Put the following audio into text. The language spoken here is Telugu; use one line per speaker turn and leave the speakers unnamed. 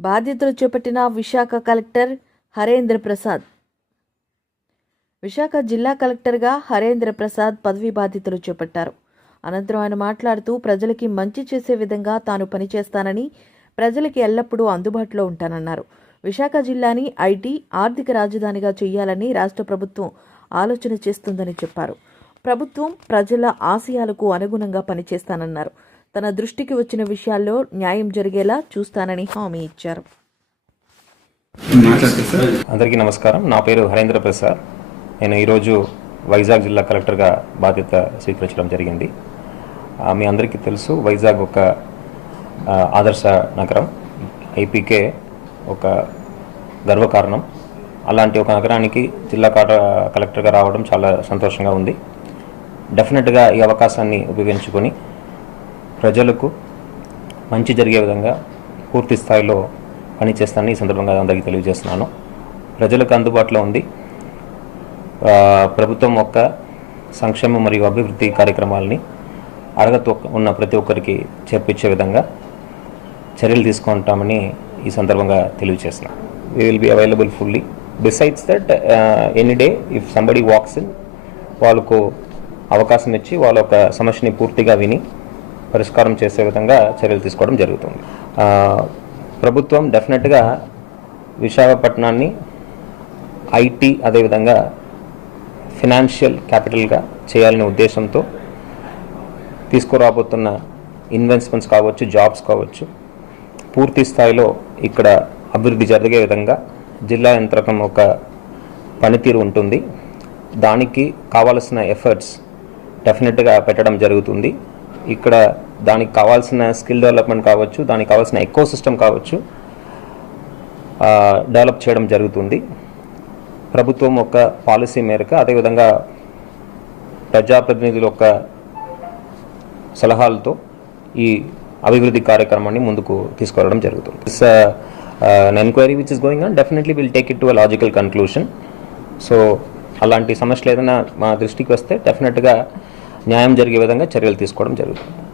బాధ్యతలు చేపట్టిన విశాఖ కలెక్టర్ హరేంద్ర ప్రసాద్. విశాఖ జిల్లా కలెక్టర్గా హరేంద్ర ప్రసాద్ పదవి బాధ్యతలు చేపట్టారు. అనంతరం ఆయన మాట్లాడుతూ ప్రజలకి మంచి చేసే విధంగా తాను పనిచేస్తానని ప్రజలకి ఎల్లప్పుడూ అందుబాటులో ఉంటానన్నారు. విశాఖ జిల్లాని ఐటీ ఆర్థిక రాజధానిగా చేయాలని రాష్ట్ర ప్రభుత్వం ఆలోచన చేస్తుందని చెప్పారు. ప్రభుత్వం ప్రజల ఆశయాలకు అనుగుణంగా పనిచేస్తానన్నారు. తన దృష్టికి వచ్చిన విషయాల్లో న్యాయం జరిగేలా చూస్తానని హామీ ఇచ్చారు.
అందరికీ నమస్కారం. నా పేరు హరేంద్ర ప్రసాద్. నేను ఈరోజు వైజాగ్ జిల్లా కలెక్టర్గా బాధ్యత స్వీకరించడం జరిగింది. మీ అందరికీ తెలుసు వైజాగ్ ఒక ఆదర్శ నగరం. ఐపీకే ఒక గర్వకారణం. అలాంటి ఒక నగరానికి జిల్లా కాట కలెక్టర్గా రావడం చాలా సంతోషంగా ఉంది. డెఫినెట్గా ఈ అవకాశాన్ని ఉపయోగించుకొని ప్రజలకు మంచి జరిగే విధంగా పూర్తి స్థాయిలో పనిచేస్తానని ఈ సందర్భంగా అందరికీ తెలియజేస్తున్నాను. ప్రజలకు అందుబాటులో ఉంది ప్రభుత్వం యొక్క సంక్షేమ మరియు అభివృద్ధి కార్యక్రమాలని అర్హత ఉన్న ప్రతి ఒక్కరికి చేర్పించే విధంగా చర్యలు తీసుకుంటామని ఈ సందర్భంగా తెలియజేస్తున్నాను. We will be available fully besides that any day if somebody walks in వాళ్ళకు అవకాశం ఇచ్చి వాళ్ళ యొక్క సమస్యని పూర్తిగా విని పరిష్కారం చేసే విధంగా చర్యలు తీసుకోవడం జరుగుతుంది. ప్రభుత్వం డెఫినెట్గా విశాఖపట్నాన్ని ఐటీ అదేవిధంగా ఫినాన్షియల్ క్యాపిటల్గా చేయాలనే ఉద్దేశంతో తీసుకురాబోతున్న ఇన్వెస్ట్మెంట్స్ కావచ్చు జాబ్స్ కావచ్చు పూర్తి స్థాయిలో ఇక్కడ అభివృద్ధి జరిగే విధంగా జిల్లా యంత్రకం ఒక పనితీరు ఉంటుంది. దానికి కావలసిన ఎఫర్ట్స్ డెఫినెట్గా పెట్టడం జరుగుతుంది. ఇక్కడ దానికి కావాల్సిన స్కిల్ డెవలప్మెంట్ కావచ్చు దానికి కావాల్సిన ఎకో సిస్టమ్ కావచ్చు డెవలప్ చేయడం జరుగుతుంది. ప్రభుత్వం ఒక పాలసీ మేరకు అదేవిధంగా ప్రజాప్రతినిధుల యొక్క సలహాలతో ఈ అభివృద్ధి కార్యక్రమాన్ని ముందుకు తీసుకువెళ్ళడం జరుగుతుంది. This enquiry which is going on definitely will take it to a logical conclusion so అలాంటి సమస్యలు ఏదైనా మా దృష్టికి వస్తే డెఫినెట్గా న్యాయం జరిగే విధంగా చర్యలు తీసుకోవడం జరుగుతుంది.